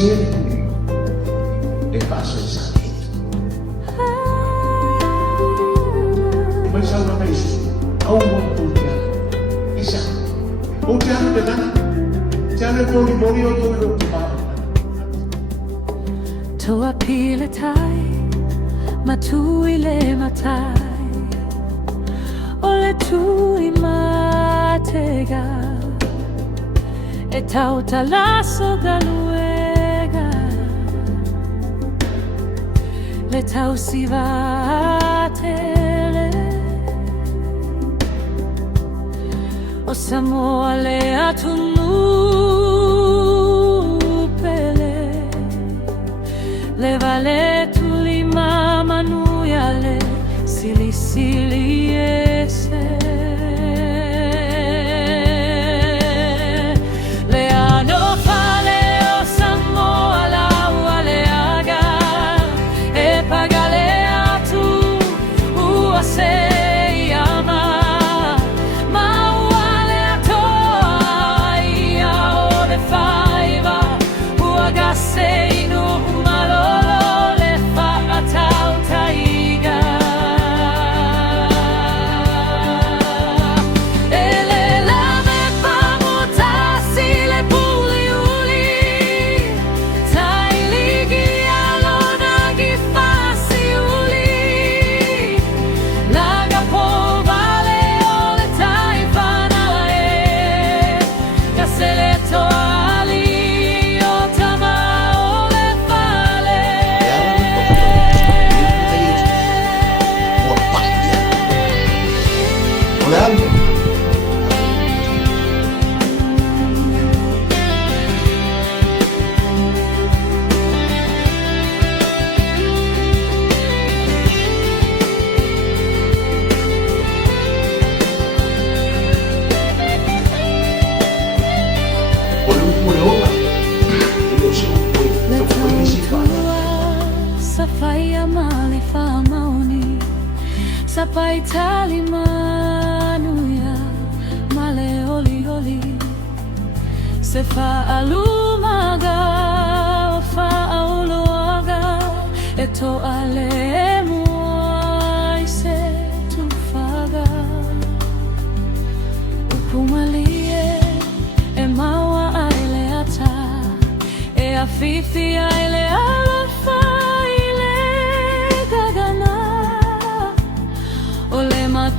siempre le paso el salito. Pensando nisso, há bom dia. Isa, o dia de nada, já levou de morir o todo o Toa pile tai, matui le matai, ole tui matega, e tauta lasso galuega, le tau si vatele, o Samoa le atunu pele, le vale tuli mama nuyale, sili sili ese. Sapai tali manuya male oli oli se fa alumaga fa auloaga eto ale muai se tufaga upumalie e maua aile ata e afifi aile alafa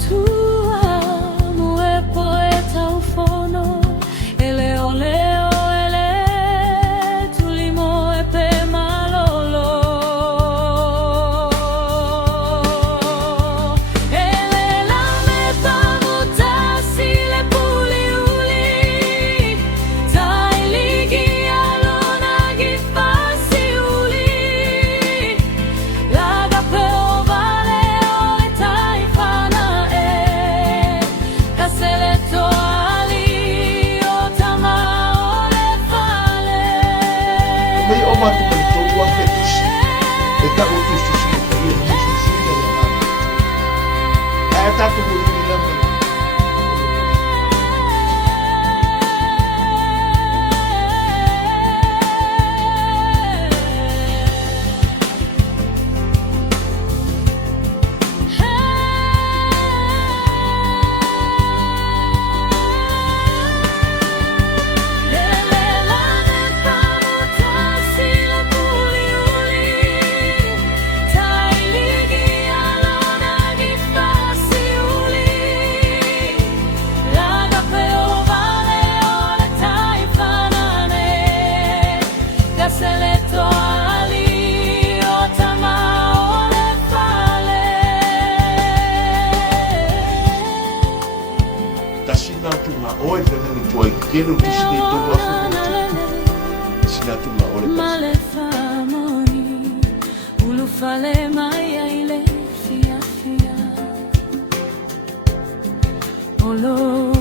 tua mue poeta ufono ele oleo ele tulimo e pe malolo ele la me pamuta sile puli uli tai ligi alona gifasi uli laga pe ovale ole tai Mas tu mentou a fetuche, e tá o tuxo e o tuxo é tá tudo muito Oi, Fernando, foi que não te escrito o assinatura, olha male famoni ulufale maya ile fia fia olo